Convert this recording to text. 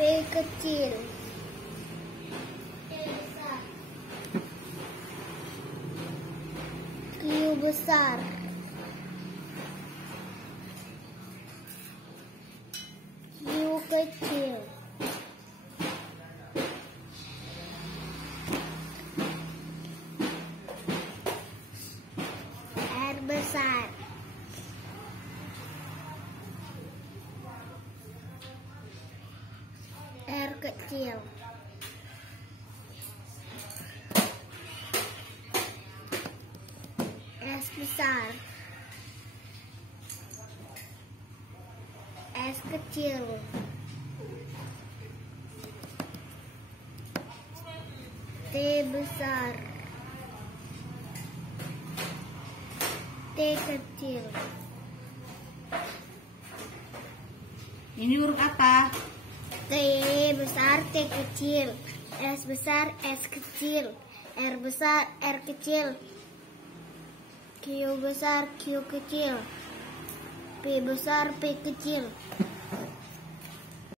kecil. Q besar. Q kecil. R besar. R kecil. S besar. S kecil. T besar. T kecil. Ini huruf apa? T besar, T kecil. S besar, S kecil. R besar, R kecil. Q besar, Q kecil. P besar, P kecil.